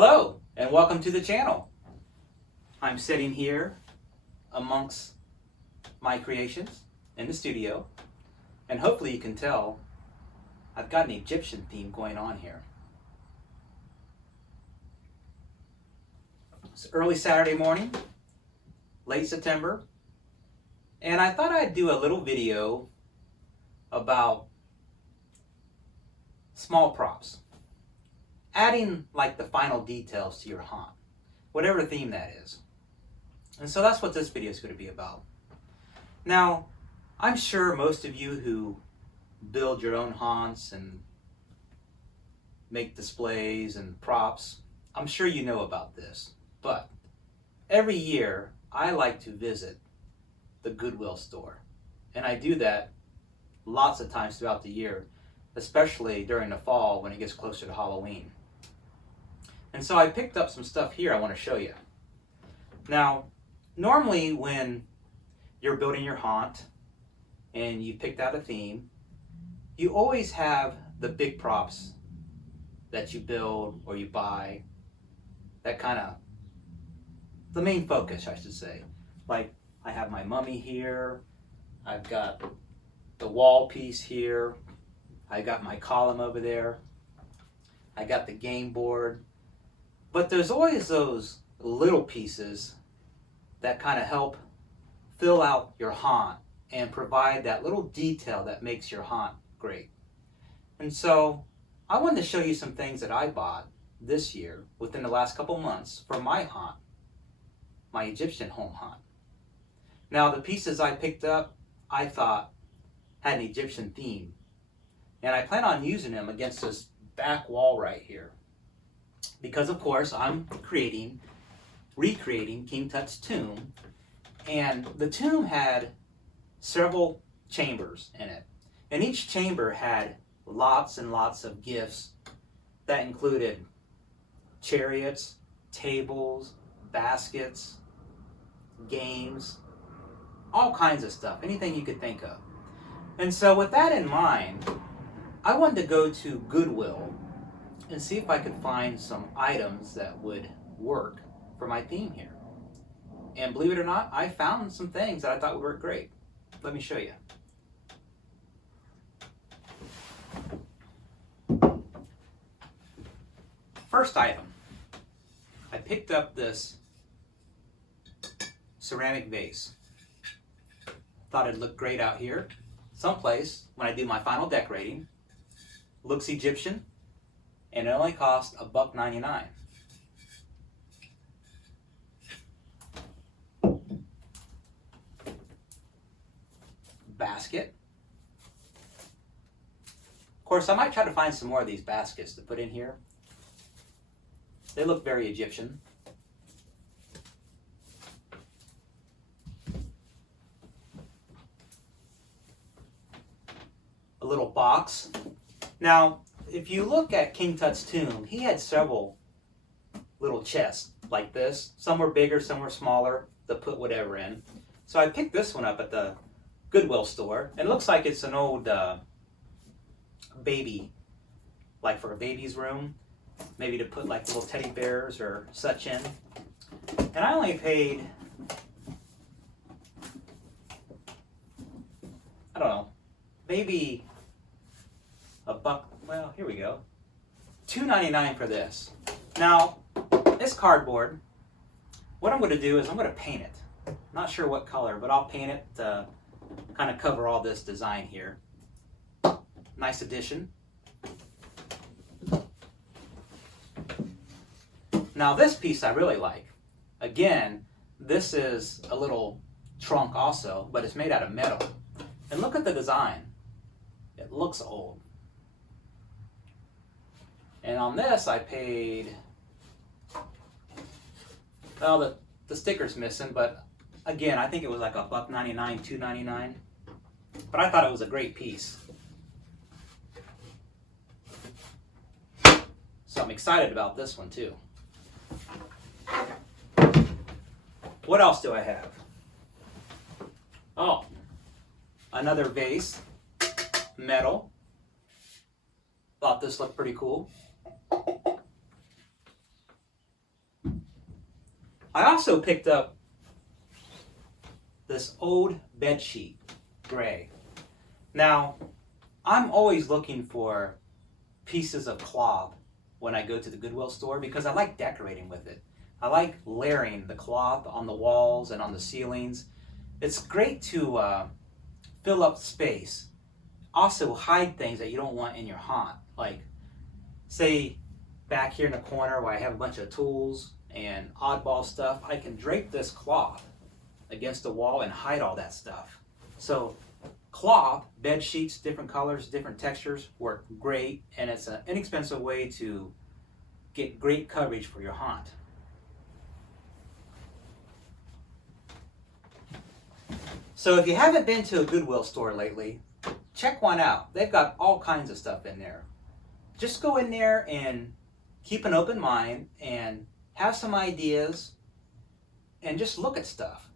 Hello and welcome to the channel. I'm sitting here amongst my creations in the studio, and hopefully you can tell I've got an Egyptian theme going on here. It's early Saturday morning, late September, and I thought I'd do a little video about small props. Adding like the final details to your haunt, whatever theme that is. And so that's what this video is going to be about. Now, I'm sure most of you who build your own haunts and make displays and props, I'm sure you know about this. But every year, I like to visit the Goodwill store. And I do that lots of times throughout the year, especially during the fall when it gets closer to Halloween. And so I picked up some stuff here I want to show you. Now, normally when you're building your haunt and you picked out a theme, you always have the big props that you build or you buy, that kind of, the main focus, I should say. Like, I have my mummy here, I've got the wall piece here, I got my column over there, I got the game board. But there's always those little pieces that kind of help fill out your haunt and provide that little detail that makes your haunt great. And so I wanted to show you some things that I bought this year within the last couple months for my haunt, my Egyptian home haunt. Now the pieces I picked up, I thought had an Egyptian theme. And I plan on using them against this back wall right here. Because of course I'm recreating King Tut's tomb, and the tomb had several chambers in it, and each chamber had lots and lots of gifts that included chariots, tables, baskets, games, all kinds of stuff, anything you could think of. And so with that in mind, I wanted to go to Goodwill and see if I could find some items that would work for my theme here. And believe it or not, I found some things that I thought would work great. Let me show you. First item, I picked up this ceramic vase. Thought it'd look great out here someplace when I do my final decorating. Looks Egyptian, and it only cost $1.99. Basket. Of course, I might try to find some more of these baskets to put in here. They look very Egyptian. A little box. Now, if you look at King Tut's tomb, he had several little chests like this. Some were bigger, some were smaller to put whatever in. So I picked this one up at the Goodwill store. And it looks like it's an old baby, like for a baby's room. Maybe to put like little teddy bears or such in. And I only paid, I don't know, maybe $1. Well, here we go. $2.99 for this. Now, this cardboard, what I'm going to do is I'm going to paint it. Not sure what color, but I'll paint it to kind of cover all this design here. Nice addition. Now this piece I really like. Again, this is a little trunk also, but it's made out of metal. And look at the design. It looks old. And on this I paid, well, the sticker's missing, but again, I think it was like $1.99, $2.99. But I thought it was a great piece. So I'm excited about this one too. What else do I have? Oh, another vase, metal. Thought this looked pretty cool. I also picked up this old bed sheet, gray. Now, I'm always looking for pieces of cloth when I go to the Goodwill store because I like decorating with it. I like layering the cloth on the walls and on the ceilings. It's great to fill up space. Also hide things that you don't want in your haunt. Like, say, back here in the corner where I have a bunch of tools and oddball stuff, I can drape this cloth against the wall and hide all that stuff. So cloth, bed sheets, different colors, different textures work great, and it's an inexpensive way to get great coverage for your haunt. So if you haven't been to a Goodwill store lately, check one out. They've got all kinds of stuff in there. Just go in there and keep an open mind and have some ideas and just look at stuff.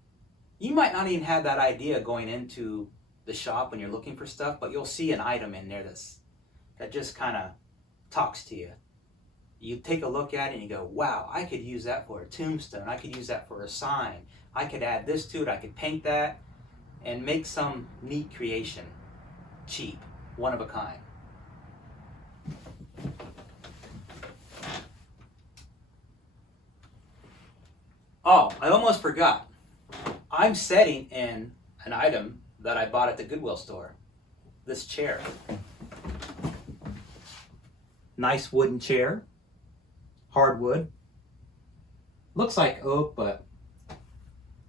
You might not even have that idea going into the shop when you're looking for stuff, but you'll see an item in there that just kind of talks to you. You take a look at it and you go, wow, I could use that for a tombstone. I could use that for a sign. I could add this to it. I could paint that and make some neat creation. Cheap, one of a kind. Oh, I almost forgot. I'm setting in an item that I bought at the Goodwill store. This chair. Nice wooden chair. Hardwood. Looks like oak, but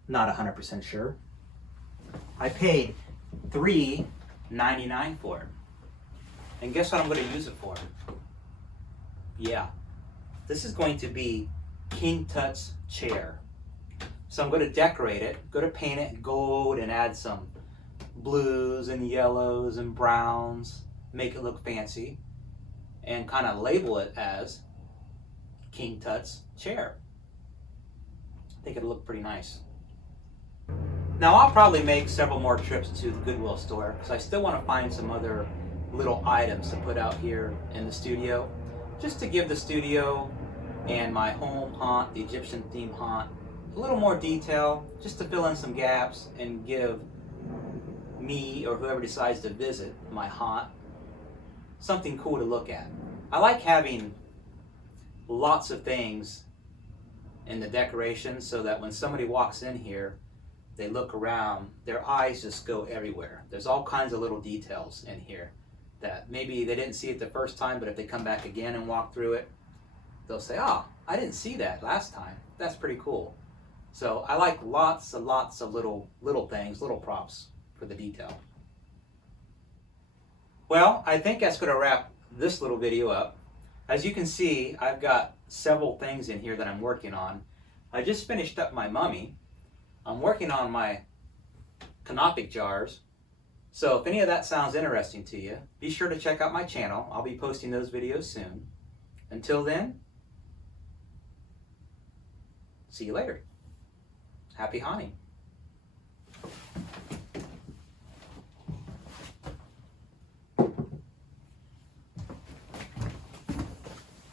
not 100% sure. I paid $3.99 for it. And guess what I'm going to use it for? Yeah. This is going to be King Tut's chair. So I'm going to decorate it, going to paint it gold and add some blues and yellows and browns, make it look fancy, and kind of label it as King Tut's chair. I think it'll look pretty nice. Now I'll probably make several more trips to the Goodwill store because I still want to find some other little items to put out here in the studio, just to give the studio and my home haunt, the Egyptian theme haunt, a little more detail, just to fill in some gaps and give me or whoever decides to visit my haunt something cool to look at. I like having lots of things in the decorations so that when somebody walks in here, they look around, their eyes just go everywhere. There's all kinds of little details in here that maybe they didn't see it the first time, but if they come back again and walk through it, they'll say, oh, I didn't see that last time. That's pretty cool. So I like lots and lots of little things, little props for the detail. Well, I think that's going to wrap this little video up. As you can see, I've got several things in here that I'm working on. I just finished up my mummy. I'm working on my canopic jars. So if any of that sounds interesting to you, be sure to check out my channel. I'll be posting those videos soon. Until then, see you later. Happy haunting.